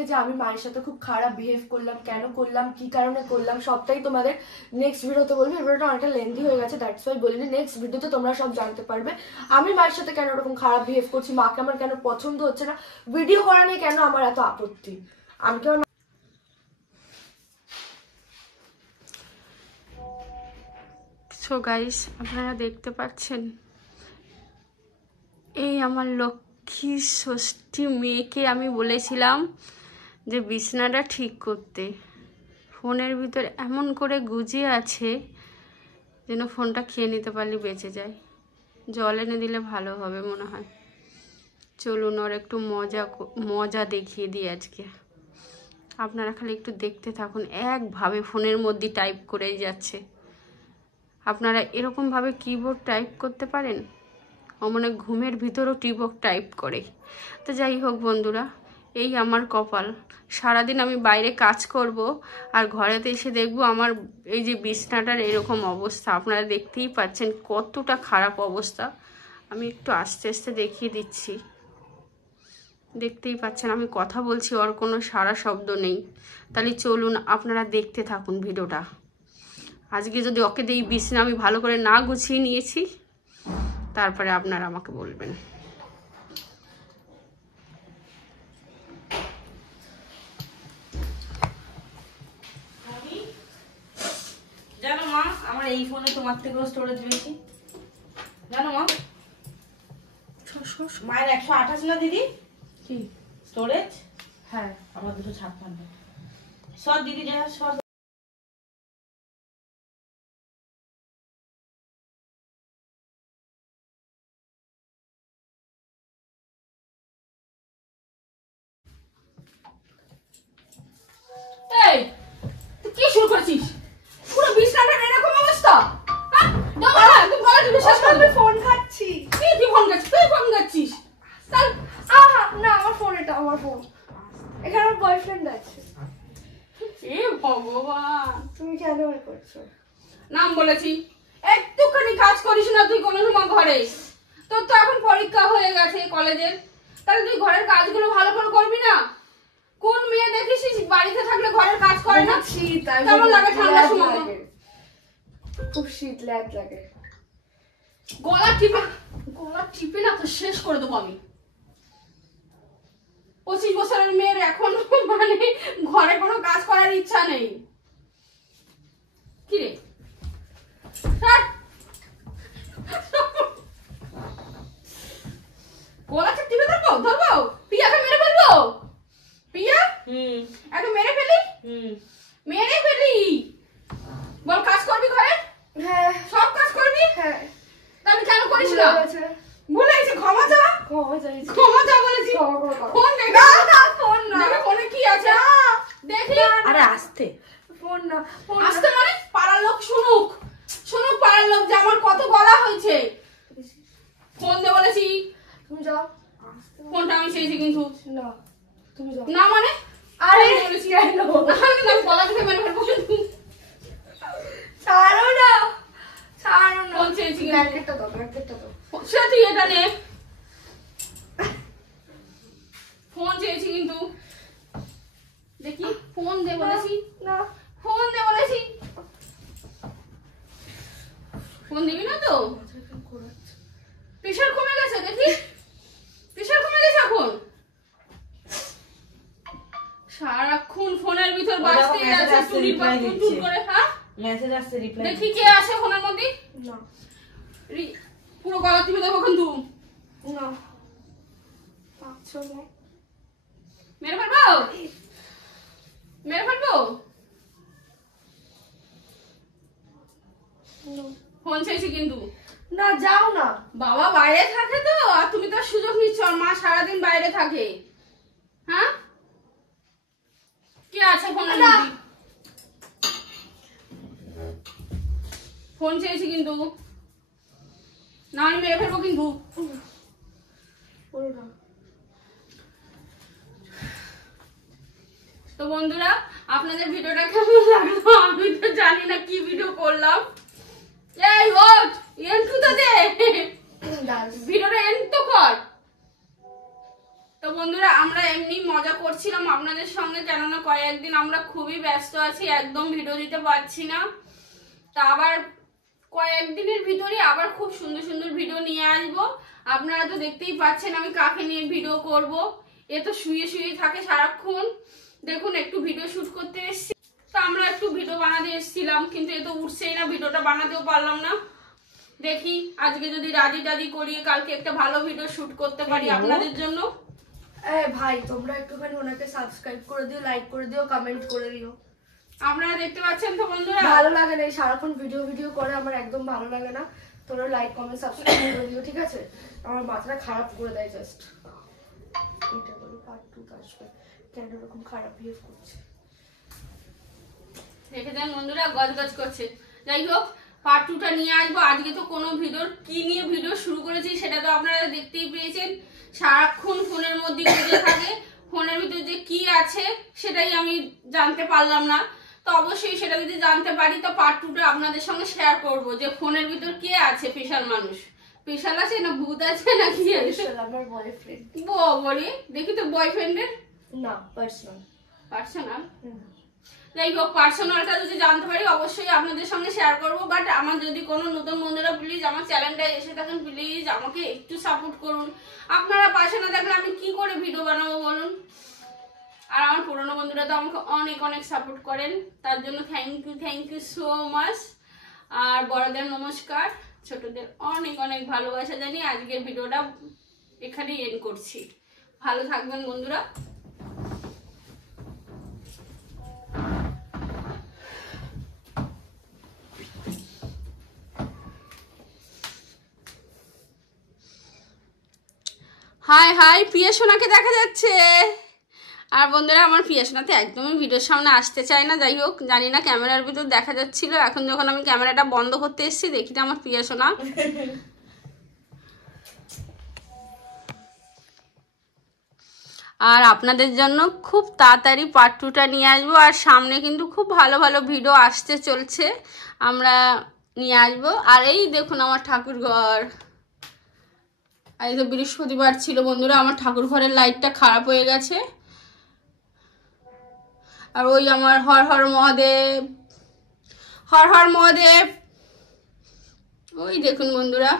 বুঝলে যে আমি মায়ের সাথে খুব খারাপ বিহেভ করলাম, কেন করলাম, কি কারণে করলাম, সবটাই তোমাদের নেক্সট ভিডিওতে বলবো। ভিডিওটা অনেকটা লেন্দি হয়ে গেছে, দ্যাটস ওয়াই বলিনি। নেক্সট ভিডিওতে তোমরা সব জানতে পারবে আমি মায়ের সাথে কেন এরকম খারাপ বিহেভ করছি, মাকে আমার কেন পছন্দ হচ্ছে না, ভিডিও করা নিয়ে কেন আমার এত আপত্তি। আমি কেন সো গাইস, আপনারা দেখতে পাচ্ছেন এই আমার লক্ষ্মী ষষ্ঠী মেয়েকে আমি বলেছিলাম যে বিছনাটা ঠিক করতে, ফোনের ভিতর এমন করে গুজিয়ে আছে যেন ফোনটা খেয়ে নিতে পারলে বেঁচে যায়। জল এনে দিলে ভালো হবে মনে হয়। চলুন ওর একটু মজা দেখিয়ে দিই আজকে। আপনারা খালি একটু দেখতে থাকুন। একভাবে ফোনের মধ্যে টাইপ করেই যাচ্ছে। আপনারা এরকমভাবে কিবোর্ড টাইপ করতে পারেন? ও মনে ঘুমের ভিতরও কিবোর্ড টাইপ করে। তো যাই হোক বন্ধুরা, এই আমার কপাল। সারাদিন আমি বাইরে কাজ করব আর ঘরেতে এসে দেখবো আমার এই যে বিছনাটার এরকম অবস্থা। আপনারা দেখতেই পাচ্ছেন কতটা খারাপ অবস্থা। আমি একটু আস্তে আস্তে দেখিয়ে দিচ্ছি। দেখতেই পাচ্ছেন আমি কথা বলছি, ওর কোনো সারা শব্দ নেই। তাহলে চলুন আপনারা দেখতে থাকুন ভিডিওটা। আজকে যদি ওকে দিয়ে বিছনা আমি ভালো করে না গুছিয়ে নিয়েছি, তারপরে আপনারা আমাকে বলবেন। জানো মা, আমার এই ফোনে তোমার থেকেও স্টোরেজ বেশি। জানো মা, মায়ের 128 না দিদি কি স্টোরেজ? হ্যাঁ, আমার 256। সব দিদি যা সব কি শুরু করেছিস? পুরো বিছানাটার এরকম অবস্থা। আমি ফোন খাচ্ছি। তুই ফোন খাচ্ছিস? তুই ফোন খাচ্ছিস? আহা না, আমার ফোন, এটা আমার ফোন। এখানে আমার বয়ফ্রেন্ড আছে। এ ভগবান, তুমি কেন এ করছো? নাম বলেছি। একটুখানি কাজ করিস না তুই কোনো সময় ঘরে? তোর তো এখন পরীক্ষা হয়ে গেছে কলেজের, তাহলে তুই ঘরের কাজগুলো ভালো করে করবি না? কোন মেয়ে দেখিস বাড়িতে থাকলে ঘরের কাজ করে না? শীত, কেমন লাগে ঠান্ডার সময়? খুব শীত লাগে। গলা টিপে না তো শেষ করে দেবো আমি। 25 বছরের মেয়ের এখন মানে ঘরে কোনো কাজ করার ইচ্ছা নেই। কি রে, গলাটা টিপে ধরবো? পিয়াকে মেরে ফেলবো? পিয়া একে মেরে ফেলি? মেরে ফেলি? বল, কাজ করবি ঘরে? হ্যাঁ, সব কাজ করবি? হ্যাঁ। তাহলে কেন করিস না? ভুলে গেছি, ক্ষমা চা বলেছি। ফোন দেখ। ফোন না, ফোনে কি আছে দেখি। আরে আস্তে ফোন না, আসতে মানে পাড়ার লোক শুনুক পাড়ার লোক যে আমার কত গলা হয়েছে। ফোন দে বলেছি। তুমি যাও। ফোনটা আমি চেয়েছি কিন্তু। না, তুমি যাও। না মানে? আরে বলেছি কেন? আমি গলা থেকে মেরে ফেলবো কিন্তু। ছাড়ো না। ফোন চেয়েছি কিন্তু। ব্র্যাকেটটা দাও। সে তুই এটা নে। ফোন চেয়েছি কিন্তু। দেখি, ফোন দে বলেছি। না, ফোন দে বলেছি। ফোন দিবি না তো? প্রেশার কমে গেছে দেখি। প্রেশার কমে গেছে এখন? সারাক্ষণ ফোনের ভিতর বাজতেই আছে চুরির পর টুন করে। হ্যাঁ, মেসেজ আসছে, রিপ্লাই দেখি কে আছে ফোনের মধ্যে। না, পুরো গলা টিপে দেবো কিন্তু। না, পাচ্ছ না। মেরে ফেলবো? ফোন চেয়েছি কিন্তু। না, যাও না। বাবা বাইরে থাকে তো, আর তুমি তো সুযোগ নিচ্ছ। আর মা সারাদিন বাইরে থাকে। হ্যাঁ, কে আছে ফোনের মধ্যে? ফোন চেয়েছি কিন্তু। না আমি মেরে ফেলবো কিন্তু। তো বন্ধুরা, আপনাদের ভিডিওটা কেমন লাগলো? আমি তো জানি না কি ভিডিও করলাম। এই ওঠ, এন্ড তো দে ভিডিওটা, এন্ড তো কর। তো বন্ধুরা আমরা এমনি মজা করছিলাম আপনাদের সঙ্গে, কেননা কয়েকদিন আমরা খুবই ব্যস্ত আছি, একদম ভিডিও দিতে পারছি না। তা আবার কয়েকদিনের ভিতরে আবার খুব সুন্দর সুন্দর ভিডিও নিয়ে আসবো। আপনারা তো দেখতেই পাচ্ছেন আমি কাকে নিয়ে ভিডিও করব। এ তো শুয়ে শুয়ে থাকে সারাক্ষণ। দেখুন একটু ভিডিও শুট করতে এসেছি, তো আমরা একটু ভিডিও বানাতে এসেছিলাম, কিন্তু এ তো উঠছেই না, ভিডিওটা বানাতেও পারলাম না। দেখি আজকে যদি রাজি টাজি করিয়ে কালকে একটা ভালো ভিডিও শুট করতে পারি আপনাদের জন্য। ভাই তোমরা একটুখানি ওনাকে সাবস্ক্রাইব করে দিও, লাইক করে দিও, কমেন্ট করে দিও। আপনারা দেখতে পাচ্ছেন তো বন্ধুরা, ভালো লাগে না এই সারাক্ষণ ভিডিও করে, আমার একদম ভালো লাগে না। তোমরা লাইক কমেন্ট সাবস্ক্রাইব করে দিও, ঠিক আছে? আমার মাথাটা খারাপ করে দেয় জাস্ট। এটা বলো পার্ট 2 আসবে, কেন এরকম খারাপ বিহেভ করছে। দেখে যান বন্ধুরা গজগজ করছে। যাই হোক পার্ট 2টা নিয়ে আসবো। আজকে তো কোনো ভিডিওর কি নিয়ে ভিডিও শুরু করেছি সেটা তো আপনারা দেখতেই পেয়েছেন। সারাক্ষণ ফোনের মধ্যে গুঁজে থাকে, ফোনের ভিতর যে কি আছে সেটাই আমি জানতে পারলাম না। তো অবশ্যই সেটা যদি জানতে পারি তো পার্ট 2টা আপনাদের সঙ্গে শেয়ার করব, যে ফোনের ভিতর কে আছে, স্পেশাল মানুষ, স্পেশাল আছে না ভূত আছে না কি আছে। আমার বয়ফ্রেন্ড। বলে দেখি তো বয়ফ্রেন্ডের না, পার্সোনাল। পার্সোনাল। যাই হোক পার্সোনালটা যদি জানতে পারি অবশ্যই আপনাদের সঙ্গে শেয়ার করবো। বাট আমার যদি কোনো নতুন বন্ধুরা প্লিজ আমার চ্যানেলটায় এসে থাকেন, প্লিজ আমাকে একটু সাপোর্ট করুন। আপনারা পাশে না থাকলে আমি কি করে ভিডিও বানাবো বলুন। আর আমার পুরনো বন্ধুরা তো আমাকে অনেক অনেক সাপোর্ট করেন, তার জন্য থ্যাংক ইউ সো মাচ। আর বড়দের নমস্কার, ছোটদের অনেক অনেক ভালোবাসা জানিয়ে আজকের ভিডিওটা এখানেই এন্ড করছি। ভালো থাকবেন বন্ধুরা। হাই হাই প্রিয়া সোনাকে দেখা যাচ্ছে। আর বন্ধুরা আমার প্রিয়া সোনাতে একদমই ভিডিওর সামনে আসতে চায় না। যাই হোক জানি না ক্যামেরার ভিতর দেখা যাচ্ছিল, এখন যখন আমি ক্যামেরাটা বন্ধ করতে এসেছি দেখি না আমার প্রিয়া সোনা। আর আপনাদের জন্য খুব তাড়াতাড়ি পার্ট 2টা নিয়ে আসবো। আর সামনে কিন্তু খুব ভালো ভালো ভিডিও আসতে চলছে, আমরা নিয়ে আসবো। আর এই দেখুন আমার ঠাকুর ঘর। আজ তো বৃহস্পতিবার ছিল বন্ধুরা, আমার ঠাকুর ঘরের লাইটটা খারাপ হয়ে গেছে। আর ওই আমার হর হর মহাদেব, হর হর মহাদেব, ওই দেখুন বন্ধুরা।